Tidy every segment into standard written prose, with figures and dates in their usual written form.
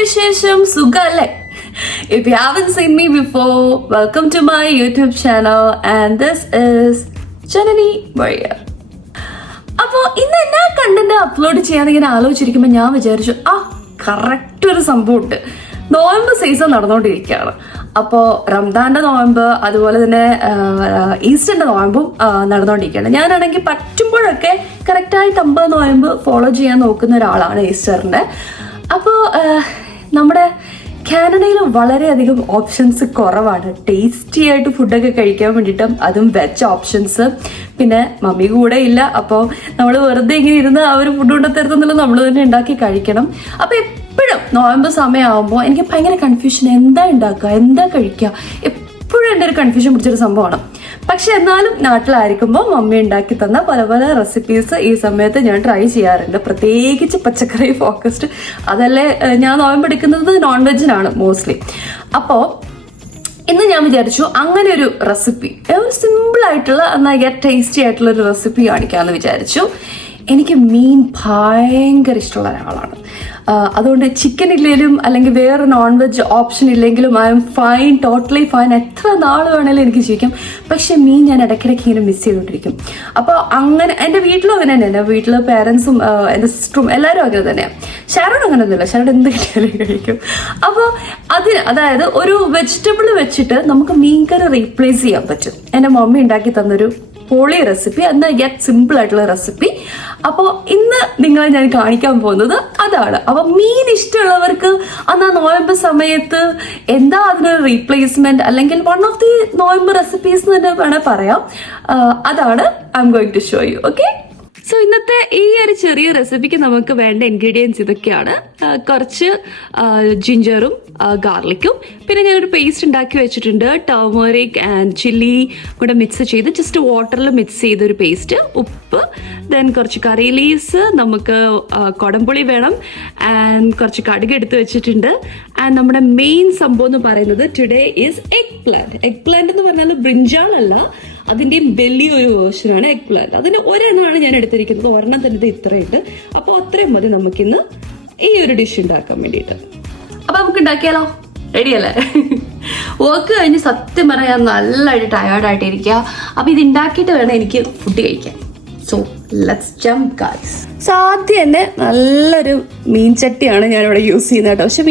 Vishesham Sugale. If you haven't seen me before, welcome to my YouTube channel and this is Janani Maria. അപ്പോൾ ഇന്ന് എന്നാ content upload ചെയ്യാന്നിങ്ങനെ ആലോചിച്ചിരിക്കുമ്പോൾ ഞാൻ വിചാരിച്ചു correct ഒരു സംഭവമുണ്ട്. നോയമ്പ് സീസൺ നടന്നുകൊണ്ടിരിക്കുകയാണ്. അപ്പോൾ റംദാന്റെ നോയമ്പ് അതുപോലെ തന്നെ ഈസ്റ്ററിന്റെ നോയമ്പും നടന്നുകൊണ്ടിരിക്കുകയാണ്. ഞാനാണെങ്കിൽ പറ്റുമ്പോഴൊക്കെ കറക്റ്റായിട്ട് 50 നോയമ്പ് ഫോളോ ചെയ്യാൻ നോക്കുന്ന ഒരാളാണ് ഈസ്റ്ററിന്റെ. അപ്പോൾ നമ്മുടെ കാനഡയിൽ വളരെയധികം ഓപ്ഷൻസ് കുറവാണ്. ടേസ്റ്റി ആയിട്ട് ഫുഡൊക്കെ കഴിക്കാൻ വേണ്ടിയിട്ടും, അതും വെജ് ഓപ്ഷൻസ്. പിന്നെ മമ്മി കൂടെ ഇല്ല, അപ്പോൾ നമ്മൾ വെറുതെ ഇങ്ങനെ ഇരുന്ന് അവർ ഫുഡ് കൊണ്ടുത്തരുന്നില്ല, നമ്മൾ തന്നെ ഉണ്ടാക്കി കഴിക്കണം. അപ്പോൾ എപ്പോഴും നോയമ്പ് സമയമാകുമ്പോൾ എനിക്ക് ഭയങ്കര കൺഫ്യൂഷൻ, എന്താ ഉണ്ടാക്കുക, എന്താ കഴിക്കുക, എപ്പോഴും എൻ്റെ ഒരു കൺഫ്യൂഷൻ പിടിച്ചൊരു സംഭവമാണ്. പക്ഷെ എന്നാലും നാട്ടിലായിരിക്കുമ്പോൾ മമ്മി ഉണ്ടാക്കി തന്ന പല പല റെസിപ്പീസ് ഈ സമയത്ത് ഞാൻ ട്രൈ ചെയ്യാറുണ്ട്. പ്രത്യേകിച്ച് പച്ചക്കറി ഫോക്കസ്ഡ്. അതല്ലേ ഞാൻ നോയമ്പെടുക്കുന്നത് നോൺ വെജിനാണ് മോസ്റ്റ്ലി. അപ്പോൾ ഇന്ന് ഞാൻ വിചാരിച്ചു അങ്ങനെ ഒരു റെസിപ്പി, ഒരു സിമ്പിൾ ആയിട്ടുള്ള എന്നാൽ ടേസ്റ്റി ആയിട്ടുള്ള ഒരു റെസിപ്പി കാണിക്കാമെന്ന് വിചാരിച്ചു. എനിക്ക് മീൻ ഭയങ്കര ഇഷ്ടമുള്ള ഒരാളാണ്. അതുകൊണ്ട് ചിക്കൻ ഇല്ലെങ്കിലും അല്ലെങ്കിൽ വേറെ നോൺ വെജ് ഓപ്ഷൻ ഇല്ലെങ്കിലും I am fine, totally fine. എത്ര നാൾ വേണേലും എനിക്ക് ജീവിക്കാം. പക്ഷെ മീൻ ഞാൻ ഇടയ്ക്കിടയ്ക്ക് ഇങ്ങനെ മിസ് ചെയ്തുകൊണ്ടിരിക്കും. അപ്പോൾ അങ്ങനെ എൻ്റെ വീട്ടിലും അങ്ങനെ തന്നെയാണ്. എൻ്റെ വീട്ടിൽ പേരൻസും എൻ്റെ സിസ്റ്ററും എല്ലാവരും അങ്ങനെ തന്നെയാണ്. ഷാരോൺ അങ്ങനെ ഒന്നുമില്ല, ഷാരോൺ എന്ത് കിട്ടിയാലും കഴിക്കും. അപ്പോൾ അതായത് ഒരു വെജിറ്റബിൾ വെച്ചിട്ട് നമുക്ക് മീൻ കറി റീപ്ലേസ് ചെയ്യാൻ പറ്റും. എൻ്റെ മമ്മി ഉണ്ടാക്കി തന്നൊരു പൊളി റെസിപ്പി, എന്നാൽ ഗെറ്റ് സിമ്പിൾ ആയിട്ടുള്ള റെസിപ്പി. അപ്പോൾ ഇന്ന് നിങ്ങളെ ഞാൻ കാണിക്കാൻ പോകുന്നത് അതാണ്. അപ്പോൾ മീൻ ഇഷ്ടമുള്ളവർക്ക് അന്ന് നോയമ്പ് സമയത്ത് എന്താ അതിനൊരു റീപ്ലേസ്മെന്റ്, അല്ലെങ്കിൽ വൺ ഓഫ് ദി നോയമ്പ് റെസിപ്പീസ് എന്ന് തന്നെ വേണേൽ പറയാം. അതാണ് I am going to show you. Okay, so ഇന്നത്തെ ഈ ഒരു ചെറിയ റെസിപ്പിക്ക് നമുക്ക് വേണ്ട ഇൻഗ്രീഡിയൻസ് ഇതൊക്കെയാണ്. കുറച്ച് ജിഞ്ചറും ഗാർലിക്കും, പിന്നെ ഞാനൊരു പേസ്റ്റ് ഉണ്ടാക്കി വെച്ചിട്ടുണ്ട്. ടർമറിക് ആൻഡ് ചില്ലി കൂടെ മിക്സ് ചെയ്ത് ജസ്റ്റ് വാട്ടറിൽ മിക്സ് ചെയ്തൊരു പേസ്റ്റ്, ഉപ്പ്, ദെൻ കുറച്ച് കറി ലീവ്സ്, നമുക്ക് കൊടംപുളി വേണം, ആൻഡ് കുറച്ച് കടുക് എടുത്ത് വെച്ചിട്ടുണ്ട്. ആൻഡ് നമ്മുടെ മെയിൻ സംഭവം എന്ന് പറയുന്നത് today is egg plant. Egg plant എന്ന് പറഞ്ഞാൽ ബ്രിഞ്ചാളല്ല, അതിൻ്റെയും വലിയൊരു വേർഷനാണ് എഗ് പ്ലാന്റ്. അതിന് ഒരെണ്ണമാണ് ഞാൻ എടുത്തിരിക്കുന്നത്. ഒരെണ്ണം തന്നെ ഇത്രയുണ്ട്. അപ്പോൾ അത്രയും മതി നമുക്കിന്ന് ഈ ഒരു ഡിഷ് ഉണ്ടാക്കാൻ വേണ്ടിയിട്ട്. അപ്പൊ നമുക്ക് ഉണ്ടാക്കിയാലോ? റെഡിയല്ലേ? വർക്ക് കഴിഞ്ഞ് സത്യം പറയാൻ നല്ലതായിട്ട് ടയേർഡായിട്ടിരിക്കുക. അപ്പൊ ഇത് ഉണ്ടാക്കിയിട്ട് വേണം എനിക്ക് ഫുഡ് കഴിക്കാൻ. So let's jump guys. So ആദ്യം തന്നെ നല്ലൊരു മീൻ ചട്ടിയാണ് ഞാനിവിടെ യൂസ് ചെയ്യുന്നത് കേട്ടോ. പക്ഷെ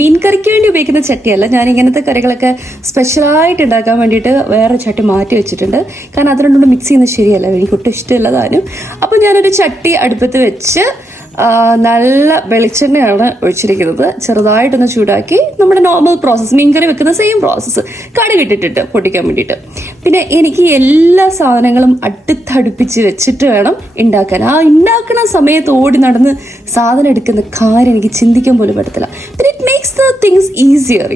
മീൻ കറിക്ക് വേണ്ടി ഉപയോഗിക്കുന്ന ചട്ടിയല്ല. ഞാൻ ഇങ്ങനത്തെ കറികളൊക്കെ സ്പെഷ്യലായിട്ട് ഉണ്ടാക്കാൻ വേണ്ടിയിട്ട് വേറെ ചട്ടി മാറ്റി വെച്ചിട്ടുണ്ട്. കാരണം അത് രണ്ടും മിക്സ് ചെയ്യുന്നത് ശരിയല്ല, എനിക്ക് ഒട്ടും ഇഷ്ടമില്ല താനും. അപ്പോൾ ഞാനൊരു ചട്ടി അടുപ്പത്ത് വെച്ച് നല്ല വെളിച്ചെണ്ണയാണ് ഒഴിച്ചിരിക്കുന്നത്. ചെറുതായിട്ടൊന്ന് ചൂടാക്കി നമ്മുടെ നോർമൽ പ്രോസസ്സ്, മീൻകറി വെക്കുന്ന സെയിം പ്രോസസ്സ്, കടുക് ഇട്ടിട്ട് പൊട്ടിക്കാൻ വേണ്ടിയിട്ട്. പിന്നെ എനിക്ക് എല്ലാ സാധനങ്ങളും അടുത്തടുപ്പിച്ച് വെച്ചിട്ട് വേണം ഉണ്ടാക്കാൻ. ആ ഉണ്ടാക്കുന്ന സമയത്ത് ഓടി നടന്ന് സാധനം എടുക്കുന്ന കാര്യം എനിക്ക് ചിന്തിക്കാൻ പോലും പറ്റത്തില്ല. പിന്നെ it makes the things easier,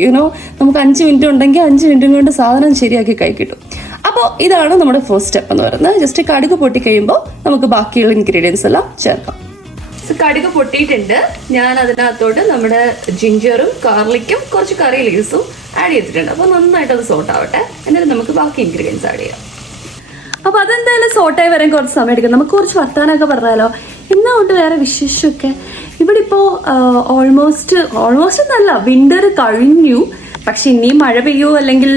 നമുക്ക് 5 മിനിറ്റ് ഉണ്ടെങ്കിൽ 5 മിനിറ്റ് കൊണ്ട് സാധനം ശരിയാക്കി കൈ കിട്ടും. അപ്പോൾ ഇതാണ് നമ്മുടെ ഫസ്റ്റ് സ്റ്റെപ്പ് എന്ന് പറയുന്നത്. ജസ്റ്റ് കടുക് പൊട്ടിക്കഴിയുമ്പോൾ നമുക്ക് ബാക്കിയുള്ള ഇൻഗ്രീഡിയൻസ് എല്ലാം ചേർക്കാം. കടുക് പൊട്ടിയിട്ടുണ്ട്. ഞാൻ അതിനകത്തോട്ട് നമ്മുടെ ജിഞ്ചറും ഗാർലിക്കും കുറച്ച് കറി ലീവ്സും ആഡ് ചെയ്തിട്ടുണ്ട്. അപ്പോൾ നന്നായിട്ട് അത് സോട്ട് ആവട്ടെ, എന്നിട്ട് നമുക്ക് ബാക്കി ഇൻഗ്രീഡിയൻസ് ആഡ് ചെയ്യാം. അപ്പോൾ അതെന്തായാലും സോട്ടായി വരാൻ കുറച്ച് സമയം എടുക്കും. നമുക്ക് കുറച്ച് വർത്താനൊക്കെ പറഞ്ഞാലോ. ഇന്നുകൊണ്ട് വേറെ വിശേഷമൊക്കെ ഇവിടെ ഇപ്പോൾ ഓൾമോസ്റ്റ് നല്ല വിന്റർ കഴിഞ്ഞു. പക്ഷെ ഇനിയും മഴ പെയ്യോ അല്ലെങ്കിൽ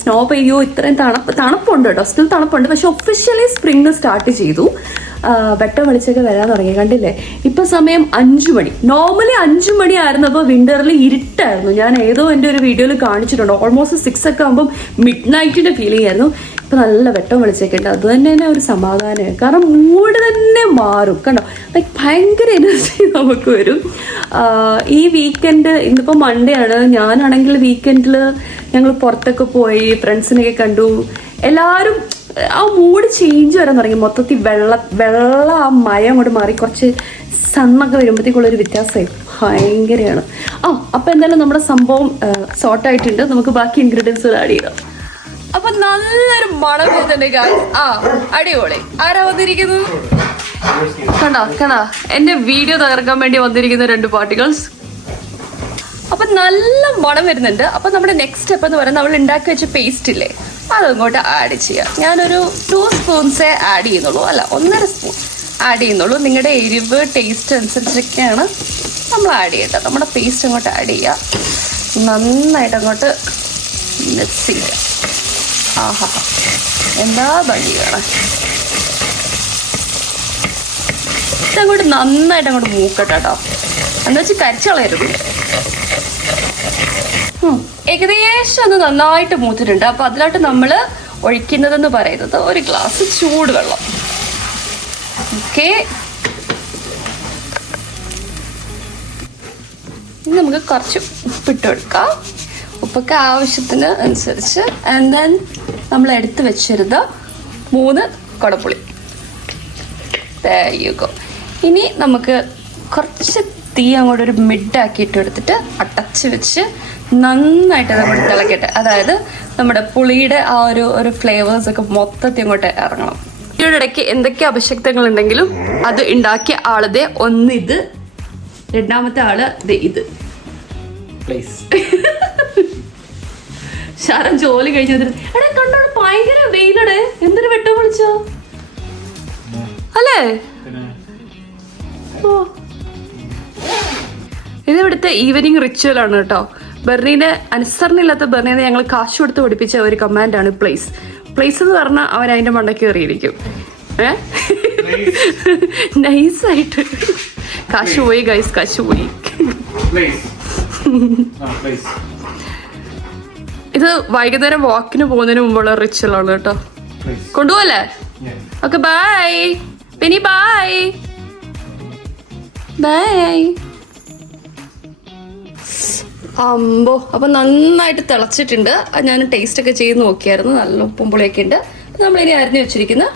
സ്നോ പെയ്യോ, ഇത്രയും തണുപ്പുണ്ട് കേട്ടോ, സ്റ്റിൽ തണുപ്പുണ്ട്. പക്ഷെ ഒഫീഷ്യലി സ്പ്രിംഗ് സ്റ്റാർട്ട് ചെയ്തു. വെട്ടം വെളിച്ചൊക്കെ വരാൻ തുടങ്ങി. കണ്ടില്ലേ, ഇപ്പൊ സമയം 5 മണി. നോർമലി 5 മണി ആയിരുന്നപ്പോൾ വിന്ററിൽ ഇരുട്ടായിരുന്നു. ഞാൻ ഏതോ എൻ്റെ ഒരു വീഡിയോയിൽ കാണിച്ചിട്ടുണ്ട്. ഓൾമോസ്റ്റ് 6 ഒക്കെ ആകുമ്പോൾ മിഡ് നൈറ്റിന്റെ ഫീലിംഗ് ആയിരുന്നു. ഇപ്പൊ നല്ല വെട്ടം വെളിച്ചൊക്കെ ഉണ്ട്. അത് തന്നെ ഒരു സമാധാനമാണ്. കാരണം മൂഡ് തന്നെ മാറും. കണ്ടോ, ലൈക്ക് ഭയങ്കര എനർജി നമുക്ക് വരും. ഈ വീക്കെൻഡ്, ഇന്നിപ്പോൾ മൺഡേ ആണ്. ഞാനാണെങ്കിൽ വീക്കെൻഡിൽ ഞങ്ങൾ പുറത്തൊക്കെ പോയി ഫ്രണ്ട്സിനെയൊക്കെ കണ്ടു. എല്ലാവരും ആ മൂഡ് ചേഞ്ച് വരാൻ തുടങ്ങി. മൊത്തത്തിൽ വെള്ള ആ മയം അങ്ങോട്ട് മാറി കുറച്ച് സണ്ണൊക്കെ വരുമ്പോഴത്തേക്കുള്ളൊരു വ്യത്യാസമായി ഭയങ്കരമാണ്. അപ്പം എന്തായാലും നമ്മുടെ സംഭവം സോർട്ടായിട്ടുണ്ട്. നമുക്ക് ബാക്കി ഇൻഗ്രീഡിയൻസ് ആഡ് ചെയ്യാം. അപ്പൊ നല്ലൊരു മണം വരുന്നുണ്ട് ഗായ്സ്. അടിപൊളി. ആരാ വന്നിരിക്കുന്നത്? കണ്ടാ എന്റെ വീഡിയോ തകർക്കാൻ വേണ്ടി വന്നിരിക്കുന്ന 2 പാർട്ടികൾസ്. അപ്പൊ നല്ല മണം വരുന്നുണ്ട്. അപ്പൊ നമ്മുടെ നെക്സ്റ്റ് സ്റ്റെപ്പ് എന്ന് പറയുന്നത് നമ്മൾ ഉണ്ടാക്കി വെച്ച പേസ്റ്റ് ഇല്ലേ, അതങ്ങോട്ട് ആഡ് ചെയ്യാം. ഞാനൊരു 2 സ്പൂൺസേ ആഡ് ചെയ്യുന്നുള്ളൂ, അല്ല 1.5 സ്പൂൺ ആഡ് ചെയ്യുന്നുള്ളൂ. നിങ്ങളുടെ എരിവ് ടേസ്റ്റ് അനുസരിച്ചൊക്കെയാണ് നമ്മൾ ആഡ് ചെയ്യട്ടെ. നമ്മുടെ പേസ്റ്റ് അങ്ങോട്ട് ആഡ് ചെയ്യുക. നന്നായിട്ട് അങ്ങോട്ട് മിക്സ് ചെയ്യുക. ആഹാ, എന്താ ഭംഗിയാണ്. ഇതങ്ങോട്ട് നന്നായിട്ട് അങ്ങോട്ട് മൂക്കട്ടെ കേട്ടോ, എന്ന് വെച്ച് കരിച്ചു കളയരുത്. ഏകദേശം ഒന്ന് നന്നായിട്ട് മൂത്തിട്ടുണ്ട്. അപ്പോൾ അതിലോട്ട് നമ്മൾ ഒഴിക്കുന്നതെന്ന് പറയുന്നത് ഒരു ഗ്ലാസ് ചൂടുവെള്ളം. ഓക്കെ, ഇനി നമുക്ക് കുറച്ച് ഉപ്പിട്ട് കൊടുക്കാം. ഉപ്പൊക്കെ ആവശ്യത്തിന് അനുസരിച്ച്. ആൻഡ് ദെൻ നമ്മൾ എടുത്ത് വെച്ചിരുന്ന 3 കുടംപുളി. There you go. ഇനി നമുക്ക് കുറച്ച് തീ അങ്ങോട്ട് ഒരു മിഡാക്കിയിട്ട് എടുത്തിട്ട് അടച്ച് വെച്ച് നന്നായിട്ട് അങ്ങോട്ട് തിളക്കട്ടെ. അതായത് നമ്മുടെ പുളിയുടെ ആ ഒരു ഫ്ലേവേഴ്സ് ഒക്കെ മൊത്തത്തിൽ അങ്ങോട്ട് ഇറങ്ങണം. ഇതിൻ്റെ ഇടയ്ക്ക് എന്തൊക്കെ അപശക്തങ്ങൾ ഉണ്ടെങ്കിലും അത് ഉണ്ടാക്കിയ ആളതെ ഒന്നിത്, രണ്ടാമത്തെ ആള് ഇത്. ശരം ജോലി കഴിഞ്ഞു എടാ കണ്ടോ ഭയങ്കര വെയിലടെ, എന്തൊരു വെട്ടം വിളിച്ചോ അല്ലേ? ഇത് ഇവിടുത്തെ ഈവനിങ് റിച്വൽ ആണ് കേട്ടോ. ബെർണീനെ അനുസരണയില്ലാത്ത ബെർണീനെ ഞങ്ങൾ കാശ് കൊടുത്ത് പഠിപ്പിച്ച ഒരു കമാൻഡാണ് പ്ലേസ്. പ്ലേസ് എന്ന് പറഞ്ഞാൽ അവൻ അതിന്റെ മണ്ടയ്ക്ക് കയറിയിരിക്കും. നൈസായിട്ട് കാശ് പോയി ഗൈസ്, കാശ് പോയി. ഇത് വൈകുന്നേരം വാക്കിന് പോകുന്നതിന് മുമ്പുള്ള റിച്വൽ ആണ് കേട്ടോ. കൊണ്ടുപോകല്ലേ? ഓക്കെ, ബൈ പിന്നെ, ബൈ ബൈ. അമ്പോ, അപ്പൊ നന്നായിട്ട് തിളച്ചിട്ടുണ്ട്. ഞാൻ ടേസ്റ്റ് ഒക്കെ ചെയ്ത് നോക്കിയായിരുന്നു. നല്ല ഉപ്പും പുളിയൊക്കെ ഉണ്ട്. നമ്മളിനി അരിഞ്ഞു വെച്ചിരിക്കുന്ന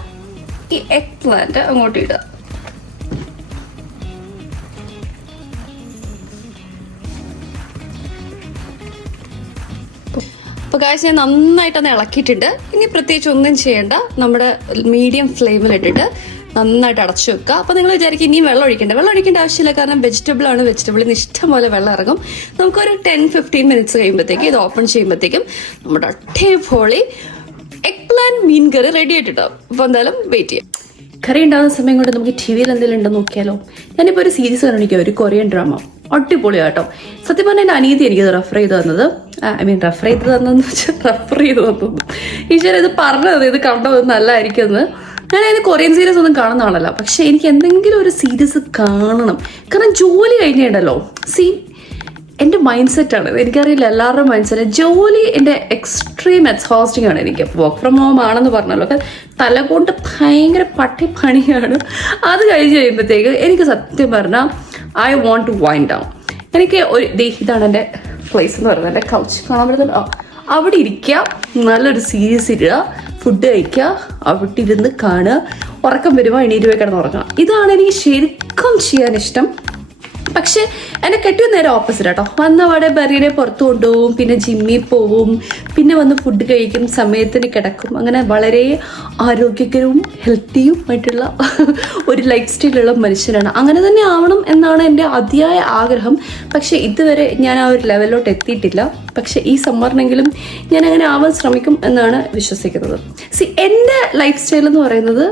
ഈ എഗ് പ്ലാന്റ് അങ്ങോട്ട് ഇടുക. അപ്പോൾ കാശ് ഞാൻ നന്നായിട്ടൊന്ന് ഇളക്കിയിട്ടുണ്ട്. ഇനി പ്രത്യേകിച്ച് ഒന്നും ചെയ്യേണ്ട. നമ്മുടെ മീഡിയം ഫ്ലെയിമിലിട്ടിട്ട് നന്നായിട്ട് അടച്ചു വെക്കുക. അപ്പോൾ നിങ്ങൾ വിചാരിക്കും ഇനിയും വെള്ളം ഒഴിക്കേണ്ട ആവശ്യമില്ല. കാരണം വെജിറ്റബിളാണ്, വെജിറ്റബിളിന് ഇഷ്ടം പോലെ വെള്ളം ഇറങ്ങും. നമുക്കൊരു 10-15 മിനിറ്റ്സ് കഴിയുമ്പോഴത്തേക്കും ഇത് ഓപ്പൺ ചെയ്യുമ്പോഴത്തേക്കും നമ്മുടെ അടിപൊളി എഗ് പ്ലാന്റ് മീൻ കറി റെഡി ആയിട്ടുണ്ടാവും. അപ്പോൾ എന്തായാലും വെയിറ്റ് ചെയ്യാം. കറി ഉണ്ടാകുന്ന സമയം കൊണ്ട് നമുക്ക് ടി വിയിൽ എന്തെങ്കിലും ഉണ്ടെന്ന് നോക്കിയാലോ. ഞാനിപ്പോൾ ഒരു സീരീസ് കാണിക്കാം, ഒരു കൊറിയൻ ഡ്രാമ. അടിപൊളിയാട്ടോ. സത്യം പറഞ്ഞാൽ എൻ്റെ അനീതി എനിക്കത് റെഫർ ചെയ്ത് തന്നത്. റെഫർ ചെയ്ത് തന്നു. ഈശ്വര ഇത് പറഞ്ഞത്, ഇത് കണ്ടത് നല്ലതായിരിക്കും എന്ന്. ഞാനത് കൊറിയൻ സീരീസ് ഒന്നും കാണുന്ന ആളല്ല. പക്ഷെ എനിക്ക് എന്തെങ്കിലും ഒരു സീരീസ് കാണണം. കാരണം ജോലി കഴിഞ്ഞുണ്ടല്ലോ, എൻ്റെ മൈൻഡ് സെറ്റാണ്. എനിക്കറിയില്ല എല്ലാവരുടെയും മൈൻഡ് സെറ്റ്. ജോലി എൻ്റെ എക്സ്ട്രീം എക്സോസ്റ്റിംഗ് ആണ്. എനിക്ക് വർക്ക് ഫ്രം ഹോം ആണെന്ന് പറഞ്ഞല്ലോ, തല കൊണ്ട് ഭയങ്കര പണിയാണ്. അത് കഴിഞ്ഞ് കഴിയുമ്പോഴത്തേക്ക് എനിക്ക് സത്യം പറഞ്ഞാൽ I want to wind down. എനിക്ക് ഇതാണ് എൻ്റെ പ്ലേസ് എന്ന് പറയുന്നത്, എൻ്റെ കൗച്ച്. അവിടെ ഇരിക്കുക, നല്ലൊരു സീരീസ് ഇടുക, ഫുഡ് കഴിക്കുക, അവിടെ ഇരുന്ന് കാണുക, ഉറക്കം വരുമ്പോൾ എണീറ്റ് പോയി കിടന്ന് ഉറങ്ങുക. ഇതാണ് എനിക്ക് ശരിക്കും ചെയ്യാൻ ഇഷ്ടം. പക്ഷെ എന്നെ കെട്ടിയ നേരെ ഓപ്പോസിറ്റ് കേട്ടോ. വന്നവിടെ ബെറിയെ പുറത്ത് കൊണ്ടുപോകും, പിന്നെ ജിമ്മിൽ പോവും, പിന്നെ വന്ന് ഫുഡ് കഴിക്കും, സമയത്തിന് കിടക്കും. അങ്ങനെ വളരെ ആരോഗ്യകരവും ഹെൽത്തിയും ആയിട്ടുള്ള ഒരു ലൈഫ് സ്റ്റൈലുള്ള മനുഷ്യനാണ്. അങ്ങനെ തന്നെ ആവണം എന്നാണ് എൻ്റെ അതിയായ ആഗ്രഹം. പക്ഷെ ഇതുവരെ ഞാൻ ആ ഒരു ലെവലിലോട്ട് എത്തിയിട്ടില്ല. പക്ഷെ ഈ സമ്മറിനെങ്കിലും ഞാൻ അങ്ങനെ ആവാൻ ശ്രമിക്കും എന്നാണ് വിശ്വസിക്കുന്നത്. എൻ്റെ ലൈഫ് സ്റ്റൈൽ എന്ന് പറയുന്നത്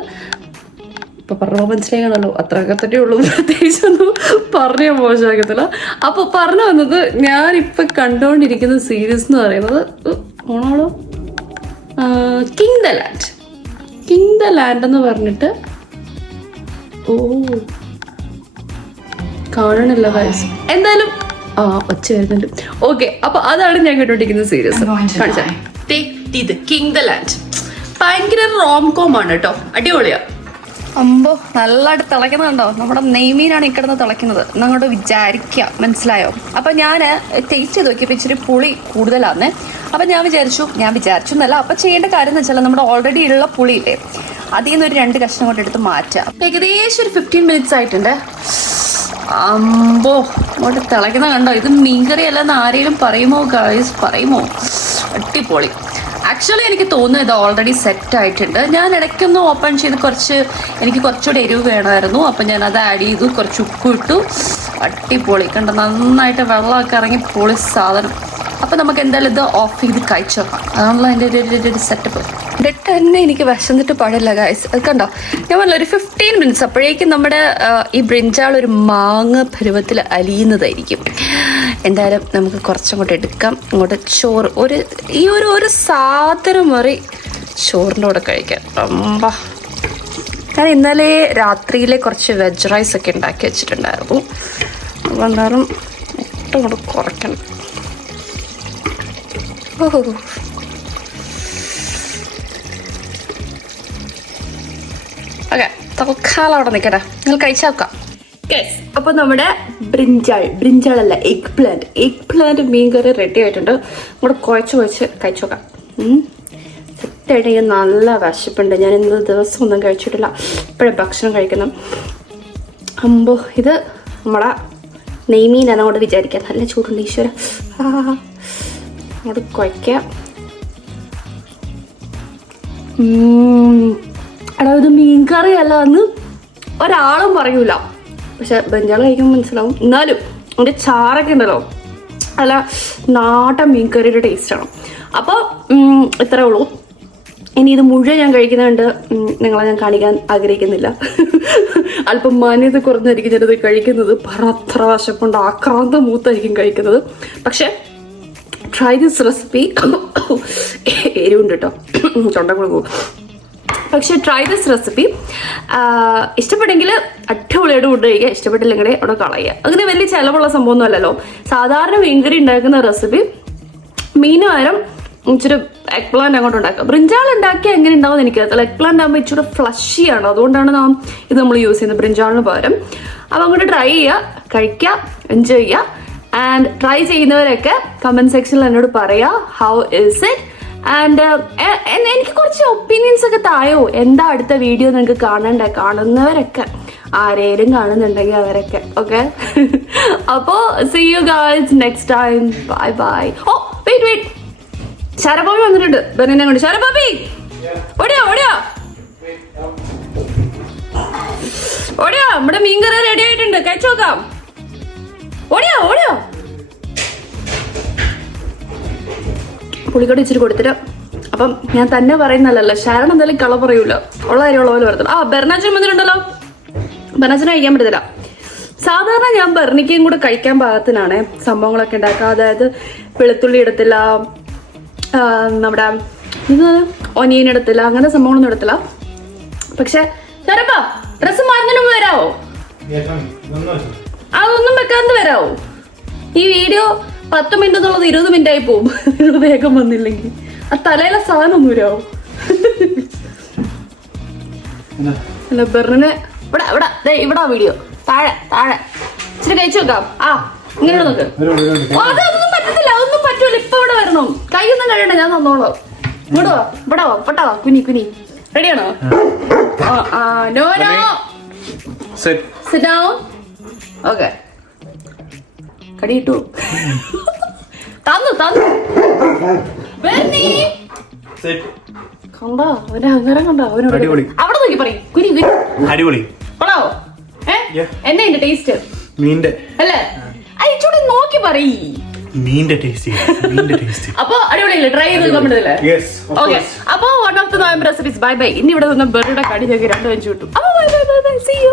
ഇപ്പൊ പറഞ്ഞ മനസ്സിലാകണല്ലോ, അത്രയൊക്കെ തന്നെ ഉള്ളൂ. പ്രത്യേകിച്ചൊന്നും പറഞ്ഞ മോശമാക്കത്തില്ല. അപ്പൊ പറഞ്ഞു വന്നത്, ഞാനിപ്പൊ കണ്ടുകൊണ്ടിരിക്കുന്ന സീരീസ് എന്ന് പറയുന്നത് ഓണാണോ, കിങ് ദ ലാൻഡ് എന്ന് പറഞ്ഞിട്ട്. കാണണില്ല വയസ്സ്, എന്തായാലും ഒച്ച വരുന്നുണ്ട്. ഓക്കെ, അപ്പൊ അതാണ് ഞാൻ കണ്ടുകൊണ്ടിരിക്കുന്ന സീരീസ്. കാണിച്ചത് കിങ് ദ ലാൻഡ്. ഭയങ്കര റോംകോം ആണ് കേട്ടോ, അടിപൊളിയാ. അമ്പോ, നല്ലതായിട്ട് തിളയ്ക്കുന്നുണ്ടോ? നമ്മുടെ നെയ്മീനാണ് ഈ കിടന്ന് തിളയ്ക്കുന്നത് എന്നങ്ങോട്ട് വിചാരിക്കുക, മനസ്സിലായോ? അപ്പം ഞാൻ ടേസ്റ്റ് ചെയ്ത് നോക്കിയപ്പോൾ ഇച്ചിരി പുളി കൂടുതലാന്നേ. അപ്പം ഞാൻ വിചാരിച്ചു എന്നല്ല, അപ്പം ചെയ്യേണ്ട കാര്യം എന്ന് വെച്ചാൽ നമ്മുടെ ഓൾറെഡി ഉള്ള പുളിയില്ലേ, അതിൽ നിന്ന് ഒരു 2 കഷ്ണം കൊണ്ട് എടുത്ത് മാറ്റാം. ഏകദേശം ഒരു 15 മിനിറ്റ്സ് ആയിട്ടുണ്ട്. അമ്പോ, അങ്ങോട്ട് തിളയ്ക്കുന്ന കണ്ടോ? ഇത് മീൻകറി അല്ലെന്ന് ആരെങ്കിലും പറയുമോ ഗൈസ്? പറയുമോ? അടിപൊളി. ആക്ച്വലി എനിക്ക് തോന്നുന്നു ഇത് ഓൾറെഡി സെറ്റ് ആയിട്ടുണ്ട്. ഞാൻ ഇടയ്ക്കൊന്ന് ഓപ്പൺ ചെയ്ത് എനിക്ക് കുറച്ചുകൂടെ എരിവ് വേണമായിരുന്നു. അപ്പം ഞാൻ അത് ആഡ് ചെയ്തു, കുറച്ച് ഉപ്പ് ഇട്ടു. അടിപൊളി കണ്ട, നന്നായിട്ട് വെള്ളമൊക്കെ ഇറങ്ങി പൊളി സാധനം. അപ്പം നമുക്ക് എന്തായാലും ഇത് ഓഫ് ചെയ്ത് കഴിച്ചേക്കാം. അതാണല്ലോ എൻ്റെ ഒരു സെറ്റപ്പ്. എന്നിട്ട് തന്നെ എനിക്ക് വിശന്നിട്ട് പാടില്ല ഗൈസ്. അത് കണ്ടോ, ഞാൻ പറഞ്ഞ ഒരു 15 മിനിറ്റ്സ് അപ്പോഴേക്കും നമ്മുടെ ഈ ബ്രിഞ്ചാൾ ഒരു മാങ്ങ പരുവത്തിൽ അലിയുന്നതായിരിക്കും. എന്തായാലും നമുക്ക് കുറച്ചങ്ങോട്ട് എടുക്കാം. ഇങ്ങോട്ട് ചോറ് ഒരു സാധനം മറി ചോറിൻ്റെ കൂടെ കഴിക്കാം. അമ്പാ, ഞാൻ ഇന്നലെ രാത്രിയിലെ കുറച്ച് വെജ് റൈസ് ഒക്കെ ഉണ്ടാക്കി വെച്ചിട്ടുണ്ടായിരുന്നു. അപ്പോൾ എന്തായാലും ഒട്ടും കൂടെ കുറയ്ക്കണം. ഓഹോ, ഓക്കെ, തൽക്കാലം അവിടെ നിൽക്കട്ടെ, നിങ്ങൾ കഴിച്ചു നോക്കാം. അപ്പൊ നമ്മുടെ ബ്രിഞ്ചാളല്ല എഗ് പ്ലാന്റ് മീൻ കറി റെഡി ആയിട്ടുണ്ട്. കൂടെ കുഴച്ച് കഴിച്ചു നോക്കാം. സെറ്റായിട്ട് എനിക്ക് നല്ല വിശപ്പുണ്ട്. ഞാൻ ഇന്ന് ദിവസം ഒന്നും കഴിച്ചിട്ടില്ല, ഇപ്പോഴും ഭക്ഷണം കഴിക്കണം. അമ്പോ, ഇത് നമ്മുടെ നെയ്മീനാണ് അങ്ങോട്ട് വിചാരിക്കാം. നല്ല ചൂടുണ്ട് ഈശ്വര. അങ്ങോട്ട് കുഴക്കാം. എടാ, ഇത് മീൻ കറിയല്ല എന്ന് ഒരാളും പറയൂല, പക്ഷെ ബെഞ്ചാൾ കഴിക്കുമ്പോൾ മനസ്സിലാവും. എന്നാലും എൻ്റെ ചാറൊക്കെ ഉണ്ടല്ലോ, അല്ല നാടൻ മീൻ കറിയുടെ ടേസ്റ്റാണ്. അപ്പോൾ ഇത്രേ ഉള്ളൂ. ഇനി ഇത് മുഴുവൻ ഞാൻ കഴിക്കുന്നുണ്ട്, നിങ്ങളെ ഞാൻ കാണിക്കാൻ ആഗ്രഹിക്കുന്നില്ല. അല്പം മാന്യത കുറഞ്ഞായിരിക്കും ഞാനത് കഴിക്കുന്നത്. അത്ര വശപ്പുണ്ട്, ആക്രാന്ത മൂത്തായിരിക്കും കഴിക്കുന്നത്. പക്ഷെ ട്രൈ ദിസ് റെസിപ്പി. എരിവുണ്ട് കേട്ടോ, തൊണ്ടക്കുള്ള പോകും. പക്ഷെ ട്രൈ ദിസ് റെസിപ്പി. ഇഷ്ടപ്പെട്ടെങ്കിൽ അടിപൊളിയായിട്ട് ഫുഡ് കഴിക്കുക, ഇഷ്ടപ്പെട്ടില്ലെങ്കിൽ അവിടെ കളയുക. അങ്ങനെ വലിയ ചിലവുള്ള സംഭവമൊന്നും അല്ലല്ലോ. സാധാരണ മീൻകറി ഉണ്ടാക്കുന്ന റെസിപ്പി മീന് പകരം ഇച്ചിരി എഗ് പ്ലാന്റ് അങ്ങോട്ട് ഉണ്ടാക്കുക. ബ്രിഞ്ചാൾ ഉണ്ടാക്കിയാൽ എങ്ങനെ ഉണ്ടാവും എനിക്കറിയത്തില്ല. എഗ് പ്ലാന്റ് ആകുമ്പോൾ ഇച്ചിരി ഫ്ലഷിയാണ്, അതുകൊണ്ടാണ് ഇത് നമ്മൾ യൂസ് ചെയ്യുന്നത് ബ്രിഞ്ചാളിന് പകരം. അപ്പോൾ അങ്ങോട്ട് ട്രൈ ചെയ്യുക, കഴിക്കുക, എൻജോയ് ചെയ്യുക. ആൻഡ് ട്രൈ ചെയ്യുന്നവരൊക്കെ കമന്റ് സെക്ഷനിൽ എന്നോട് പറയുക ഹൗ ഇസ് ഇറ്റ്. ആൻഡ് എനിക്ക് കുറച്ച് ഒപ്പീനിയൻസ് ഒക്കെ തായോ, എന്താ അടുത്ത വീഡിയോ നിങ്ങൾക്ക് കാണുന്നവരൊക്കെ ആരേലും കാണുന്നുണ്ടെങ്കിൽ അവരൊക്കെ. ഓക്കെ, അപ്പോൾ see you guys next time. Bye. Oh wait, ശരഭാബി വന്നിട്ടുണ്ട് ബെന്നിനെ കൊണ്ട്. ശരഭാബി, ഓടിയാ നമ്മുടെ മീൻകറി റെഡി ആയിട്ടുണ്ട്, കഴിച്ചു നോക്കാം. ഓടിയാ പുളിക്കോട് ഇച്ചിരി കൊടുത്തിട്ട്. അപ്പം ഞാൻ തന്നെ പറയുന്നല്ലോ, ഷാരൺ എന്തായാലും കള പറയൂല, ഉള്ള കാര്യമുള്ള പോലെ വരത്തില്ല. ബെർണാച്ചൻ വന്നിട്ടുണ്ടല്ലോ. ബെർണാച്ചന് കഴിക്കാൻ പറ്റത്തില്ല. സാധാരണ ഞാൻ ബെർണിക്കയും കൂടെ കഴിക്കാൻ പാകത്തിനാണ് സംഭവങ്ങളൊക്കെ ഉണ്ടാക്കുക. അതായത് വെളുത്തുള്ളി ഇടത്തില്ല, നമ്മുടെ ഒനിയൻ ഇടത്തില്ല, അങ്ങനെ സംഭവങ്ങളൊന്നും ഇടത്തില്ല. പക്ഷെ ഷാരപ്പാ, ഡ്രസ്സ് മാറുന്നതിന് വരാവോ? അതൊന്നും വെക്കാതെ വരാവോ? ഈ വീഡിയോ 10 മിനിറ്റ് എന്നുള്ളത് 20 മിനിറ്റ് ആയി പോകും വേഗം വന്നില്ലെങ്കിൽ. ആ തലയിലെ സാധനം ഒന്നും വരാവോ? അല്ല, ബെർണിനെ ഇവിടെ വീഡിയോ താഴെ ഇച്ചിരി കഴിച്ചു നോക്കാം. ഇങ്ങനെ നോക്ക്. അതൊന്നും പറ്റത്തില്ല, ഒന്നും പറ്റൂല. ഇപ്പൊ ഇവിടെ വരണം, കൈയൊന്നും കഴിയണ്ട, ഞാൻ തന്നോളാം. ഇവിടെ വാ കുനി. റെഡിയാണോ? No sit down. ഓക്കെ, കടിയിട്ടു തന്നു കണ്ടോ അവന്റെ അഹങ്കാരം കണ്ടോ? അവനോട് അവിടെ നോക്കി പറയും കുനി അടിപൊളി കൊള്ളാവോ? എന്നാ ഇതിന്റെ ടേസ്റ്റ്? മീന്റെ അല്ലേ? അയച്ചോടെ നോക്കി പറയ്. മീന്റെ ടേസ്റ്റ്. അപ്പൊ അടിപൊളിയല്ലേ? ട്രൈ ചെയ്ത് നോക്കാൻ. ഓക്കെ, അപ്പൊ വൺ ഓഫ് ദ നോയമ്പ് റെസിപ്പീസ്. ബൈ. ഇനി ഇവിടെ നിന്ന് ബെറിയുടെ കടി നോക്കി 2 വെച്ച് കിട്ടും. അപ്പൊ ബൈ. See you.